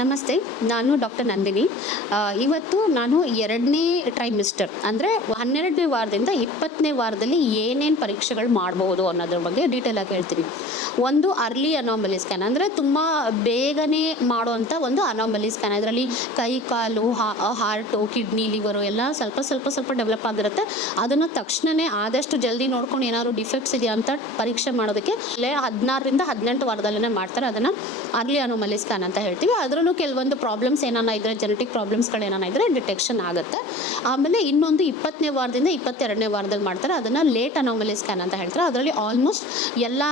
ನಮಸ್ತೆ, ನಾನು ಡಾಕ್ಟರ್ ನಂದಿನಿ. ಇವತ್ತು ನಾನು 2ನೇ ಟ್ರೈಮಿಸ್ಟರ್ ಅಂದರೆ 12ನೇ ವಾರದಿಂದ 20ನೇ ವಾರದಲ್ಲಿ ಏನೇನು ಪರೀಕ್ಷೆಗಳು ಮಾಡ್ಬೋದು ಅನ್ನೋದ್ರ ಬಗ್ಗೆ ಡೀಟೇಲಾಗಿ ಹೇಳ್ತೀನಿ. ಒಂದು ಅರ್ಲಿ ಅನಾಮಲಿ ಸ್ಕ್ಯಾನ್ ಅಂದರೆ ತುಂಬ ಬೇಗನೆ ಮಾಡುವಂಥ ಒಂದು ಅನಾಮಲಿ ಸ್ಕ್ಯಾನ್. ಅದರಲ್ಲಿ ಕೈ ಕಾಲು ಹಾರ್ಟು ಕಿಡ್ನಿ ಲಿವರು ಎಲ್ಲ ಸ್ವಲ್ಪ ಡೆವಲಪ್ ಆಗಿರುತ್ತೆ. ಅದನ್ನು ತಕ್ಷಣವೇ ಆದಷ್ಟು ಜಲ್ದಿ ನೋಡ್ಕೊಂಡು ಏನಾದ್ರು ಡಿಫೆಕ್ಟ್ಸ್ ಇದೆಯಾ ಅಂತ ಪರೀಕ್ಷೆ ಮಾಡೋದಕ್ಕೆ 16ರಿಂದ 18 ವಾರದಲ್ಲೇ ಮಾಡ್ತಾರೆ. ಅದನ್ನು ಅರ್ಲಿ ಅನಾಮಲಿ ಸ್ಕ್ಯಾನ್ ಅಂತ ಹೇಳ್ತೀವಿ. ಅದರಲ್ಲೂ ಕೆಲವೊಂದು ಪ್ರಾಬ್ಲಮ್ಸ್ ಏನಾನ ಇದ್ದರೆ, ಜೆನೆಟಿಕ್ ಪ್ರಾಬ್ಲಮ್ಸ್ಗಳು ಏನಾನ ಇದ್ದರೆ ಡಿಟೆಕ್ಷನ್ ಆಗುತ್ತೆ. ಆಮೇಲೆ ಇನ್ನೊಂದು 20ನೇ ವಾರದಿಂದ 22ನೇ ವಾರದಲ್ಲಿ ಮಾಡ್ತಾರೆ. ಅದನ್ನು ಲೇಟ್ ಅನಾಮಲಿ ಸ್ಕ್ಯಾನ್ ಅಂತ ಹೇಳ್ತಾರೆ. ಅದರಲ್ಲಿ ಆಲ್ಮೋಸ್ಟ್ ಎಲ್ಲ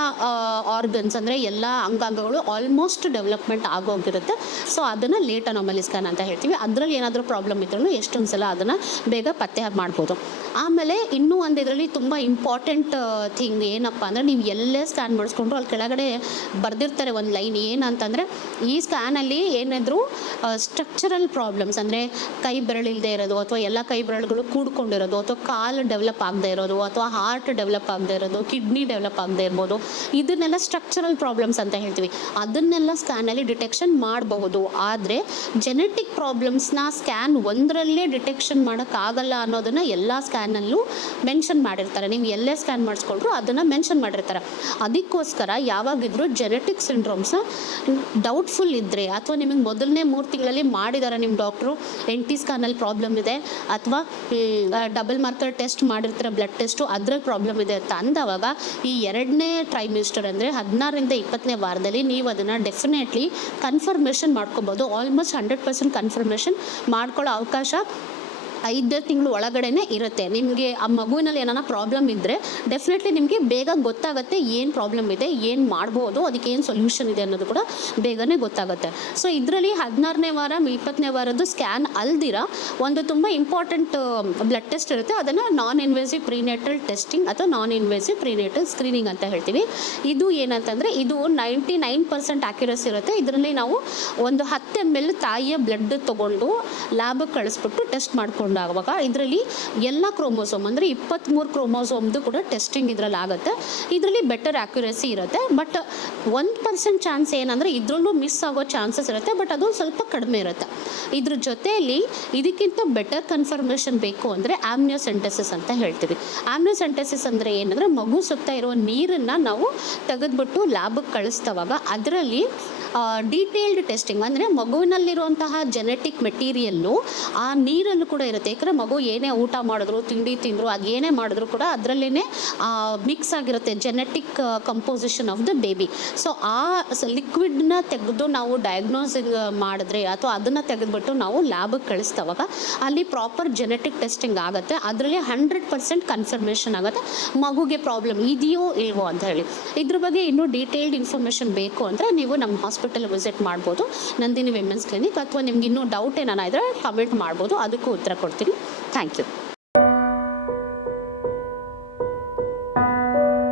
ಆರ್ಗನ್ಸ್ ಅಂದರೆ ಎಲ್ಲ ಅಂಗಾಂಗಗಳು ಆಲ್ಮೋಸ್ಟ್ ಡೆವಲಪ್ಮೆಂಟ್ ಆಗೋಗಿರುತ್ತೆ. ಸೊ ಅದನ್ನು ಲೇಟ್ ಅನಾಮಲಿ ಸ್ಕ್ಯಾನ್ ಅಂತ ಹೇಳ್ತೀವಿ. ಅದರಲ್ಲಿ ಏನಾದರೂ ಪ್ರಾಬ್ಲಮ್ ಇದ್ರೂ ಎಷ್ಟೊಂದು ಸಲ ಅದನ್ನು ಬೇಗ ಪತ್ತೆ ಮಾಡ್ಬೋದು. ಆಮೇಲೆ ಇನ್ನೂ ಒಂದು ಇದರಲ್ಲಿ ತುಂಬ ಇಂಪಾರ್ಟೆಂಟ್ ಥಿಂಗ್ ಏನಪ್ಪ ಅಂದರೆ, ನೀವು ಎಲ್ಲೇ ಸ್ಕ್ಯಾನ್ ಮಾಡಿಸ್ಕೊಂಡ್ರು ಅಲ್ಲಿ ಕೆಳಗಡೆ ಬರೆದಿರ್ತಾರೆ ಒಂದು ಲೈನ್ ಏನಂತಂದರೆ, ಈ ಸ್ಕ್ಯಾನಲ್ಲಿ ಏನಾದರೂ ಸ್ಟ್ರಕ್ಚರಲ್ ಪ್ರಾಬ್ಲಮ್ಸ್ ಅಂದರೆ ಕೈ ಬೆರಳಿಲ್ಲದೆ ಇರೋದು, ಅಥವಾ ಎಲ್ಲ ಕೈ ಬೆರಳುಗಳು ಕೂಡ್ಕೊಂಡಿರೋದು, ಅಥವಾ ಕಾಲು ಡೆವಲಪ್ ಆಗದೆ ಇರೋದು, ಅಥವಾ ಹಾರ್ಟ್ ಡೆವಲಪ್ ಆಗದೆ ಇರೋದು, ಕಿಡ್ನಿ ಡೆವಲಪ್ ಆಗದೆ ಇರ್ಬೋದು, ಇದನ್ನೆಲ್ಲ ಸ್ಟ್ರಕ್ಚರಲ್ ಪ್ರಾಬ್ಲಮ್ಸ್ ಅಂತ ಹೇಳ್ತೀವಿ. ಅದನ್ನೆಲ್ಲ ಸ್ಕ್ಯಾನಲ್ಲಿ ಡಿಟೆಕ್ಷನ್ ಮಾಡಬಹುದು. ಆದರೆ ಜೆನೆಟಿಕ್ ಪ್ರಾಬ್ಲಮ್ಸ್ನ ಸ್ಕ್ಯಾನ್ ಒಂದರಲ್ಲೇ ಡಿಟೆಕ್ಷನ್ ಮಾಡೋಕ್ಕಾಗಲ್ಲ ಅನ್ನೋದನ್ನು ಎಲ್ಲ ಸ್ಕ್ಯಾನಲ್ಲೂ ಮೆನ್ಷನ್ ಮಾಡಿರ್ತಾರೆ. ನೀವು ಎಲ್ಲೇ ಸ್ಕ್ಯಾನ್ ಮಾಡಿಸ್ಕೊಂಡ್ರು ಅದನ್ನು ಮೆನ್ಷನ್ ಮಾಡಿರ್ತಾರೆ. ಅದಕ್ಕೋಸ್ಕರ ಯಾವಾಗಿದ್ರೂ ಜೆನೆಟಿಕ್ ಸಿಂಡ್ರೋಮ್ಸ್ನ ಡೌಟ್ಫುಲ್ ಇದ್ದರೆ, ಅಥವಾ ನಿಮಗೆ ಮೊದಲನೇ 3 ತಿಂಗಳಲ್ಲಿ ಮಾಡಿದ್ದಾರೆ ನಿಮ್ಮ ಡಾಕ್ಟ್ರು, NT ಸ್ಕ್ಯಾನಲ್ಲಿ ಪ್ರಾಬ್ಲಮ್ ಇದೆ, ಅಥವಾ ಡಬಲ್ ಮಾರ್ಕರ್ ಟೆಸ್ಟ್ ಮಾಡಿರ್ತಾರೆ, ಬ್ಲಡ್ ಟೆಸ್ಟು, ಅದರಲ್ಲಿ ಪ್ರಾಬ್ಲಮ್ ಇದೆ ಅಂತ ಅಂದವಾಗ ಈ 2ನೇ ಟ್ರೈಮಿಸ್ಟರ್ ಅಂದರೆ 16ರಿಂದ 20ನೇ ವಾರದಲ್ಲಿ ನೀವು ಅದನ್ನು ಡೆಫಿನೆಟ್ಲಿ ಕನ್ಫರ್ಮೇಷನ್ ಮಾಡ್ಕೊಬೋದು. ಆಲ್ಮೋಸ್ಟ್ 100% ಕನ್ಫರ್ಮೇಷನ್ ಮಾಡ್ಕೊಳ್ಳೋ ಅವಕಾಶ 5 ತಿಂಗಳು ಒಳಗಡೆನೇ ಇರುತ್ತೆ. ನಿಮಗೆ ಆ ಮಗುವಿನಲ್ಲಿ ಏನಾರ ಪ್ರಾಬ್ಲಮ್ ಇದ್ದರೆ ಡೆಫಿನೆಟ್ಲಿ ನಿಮಗೆ ಬೇಗ ಗೊತ್ತಾಗುತ್ತೆ ಏನು ಪ್ರಾಬ್ಲಮ್ ಇದೆ, ಏನು ಮಾಡ್ಬೋದು, ಅದಕ್ಕೆ ಏನು ಸೊಲ್ಯೂಷನ್ ಇದೆ ಅನ್ನೋದು ಕೂಡ ಬೇಗನೆ ಗೊತ್ತಾಗುತ್ತೆ. ಸೊ ಇದರಲ್ಲಿ 16ನೇ ವಾರ 20ನೇ ವಾರದ್ದು ಸ್ಕ್ಯಾನ್ ಅಲ್ದಿರ ಒಂದು ತುಂಬ ಇಂಪಾರ್ಟೆಂಟ್ ಬ್ಲಡ್ ಟೆಸ್ಟ್ ಇರುತ್ತೆ. ಅದನ್ನು ನಾನ್ ಇನ್ವೇಸಿವ್ ಪ್ರಿನೇಟಲ್ ಟೆಸ್ಟಿಂಗ್ ಅಥವಾ ನಾನ್ ಇನ್ವೇಸಿವ್ ಪ್ರಿನೇಟಲ್ ಸ್ಕ್ರೀನಿಂಗ್ ಅಂತ ಹೇಳ್ತೀವಿ. ಇದು ಏನಂತಂದರೆ, ಇದು 99% ಆಕ್ಯುರಸಿ ಇರುತ್ತೆ. ಇದರಲ್ಲಿ ನಾವು ಒಂದು 10 ml ತಾಯಿಯ ಬ್ಲಡ್ ತೊಗೊಂಡು ಲ್ಯಾಬಿಗೆ ಕಳಿಸ್ಬಿಟ್ಟು ಟೆಸ್ಟ್ ಮಾಡ್ಕೊಂಡು ಆಗುವಾಗ ಇದರಲ್ಲಿ ಎಲ್ಲ ಕ್ರೋಮೋಸೋಮ್ ಅಂದರೆ 23 ಕ್ರೋಮೋಸೋಮ್ದು ಕೂಡ ಟೆಸ್ಟಿಂಗ್ ಇದರಲ್ಲಿ ಆಗುತ್ತೆ. ಇದರಲ್ಲಿ ಬೆಟರ್ ಆಕ್ಯುರಸಿ ಇರುತ್ತೆ. ಬಟ್ 1% ಚಾನ್ಸ್ ಏನಂದರೆ ಇದರಲ್ಲೂ ಮಿಸ್ ಆಗೋ ಚಾನ್ಸಸ್ ಇರುತ್ತೆ, ಬಟ್ ಅದು ಸ್ವಲ್ಪ ಕಡಿಮೆ ಇರುತ್ತೆ. ಇದ್ರ ಜೊತೆಯಲ್ಲಿ ಇದಕ್ಕಿಂತ ಬೆಟರ್ ಕನ್ಫರ್ಮೇಷನ್ ಬೇಕು ಅಂದರೆ ಆಮ್ನಿಯೋಸೆಂಟೆಸಿಸ್ ಅಂತ ಹೇಳ್ತೀವಿ. ಆಮ್ನಿಯೋಸೆಂಟೆಸಿಸ್ ಅಂದರೆ ಏನಂದರೆ, ಮಗು ಸುತ್ತ ಇರೋ ನೀರನ್ನು ನಾವು ತೆಗೆದುಬಿಟ್ಟು ಲ್ಯಾಬಿಗೆ ಕಳಿಸ್ತವಾಗ ಅದರಲ್ಲಿ ಡೀಟೇಲ್ಡ್ ಟೆಸ್ಟಿಂಗ್ ಅಂದರೆ ಮಗುವಿನಲ್ಲಿರುವಂತಹ ಜೆನೆಟಿಕ್ ಮೆಟೀರಿಯಲ್ಲು ಆ ನೀರಲ್ಲೂ ಕೂಡ ಇರುತ್ತೆ. ಯಾಕಂದರೆ ಮಗು ಏನೇ ಊಟ ಮಾಡಿದ್ರು, ತಿಂಡಿ ತಿಂದರು, ಅದು ಏನೇ ಮಾಡಿದ್ರು ಕೂಡ ಅದರಲ್ಲೇ ಮಿಕ್ಸ್ ಆಗಿರುತ್ತೆ genetic composition of the baby. So ಆ ಲಿಕ್ವಿಡ್ನ ತೆಗೆದು ನಾವು ಡಯಾಗ್ನೋಸಿಂಗ್ ಮಾಡಿದ್ರೆ, ಅಥವಾ ಅದನ್ನು ತೆಗೆದುಬಿಟ್ಟು ನಾವು ಲ್ಯಾಬಿಗೆ ಕಳಿಸ್ತವಾಗ ಅಲ್ಲಿ ಪ್ರಾಪರ್ ಜೆನೆಟಿಕ್ ಟೆಸ್ಟಿಂಗ್ ಆಗುತ್ತೆ. ಅದರಲ್ಲಿ 100% ಕನ್ಫರ್ಮೇಷನ್ ಆಗುತ್ತೆ ಮಗುಗೆ ಪ್ರಾಬ್ಲಮ್ ಇದೆಯೋ ಇಲ್ವೋ ಅಂತ ಹೇಳಿ. ಇದ್ರ ಬಗ್ಗೆ ಇನ್ನೂ ಡೀಟೇಲ್ಡ್ ಇನ್ಫಾರ್ಮೇಷನ್ ಬೇಕು ಅಂದರೆ ನೀವು ನಮ್ಮ ಹಾಸ್ಪಿಟಲ್ ವಿಸಿಟ್ ಮಾಡ್ಬೋದು, ನಂದಿನಿ ವಿಮೆನ್ಸ್ ಕ್ಲಿನಿಕ್. ಅಥವಾ ನಿಮ್ಗೆ ಇನ್ನೂ ಡೌಟ್ ಏನಾನ ಇದ್ದರೆ ಕಮೆಂಟ್ ಮಾಡ್ಬೋದು, ಅದಕ್ಕೂ ಉತ್ತರ ಕೊಡ್ತೀನಿ. Thank you.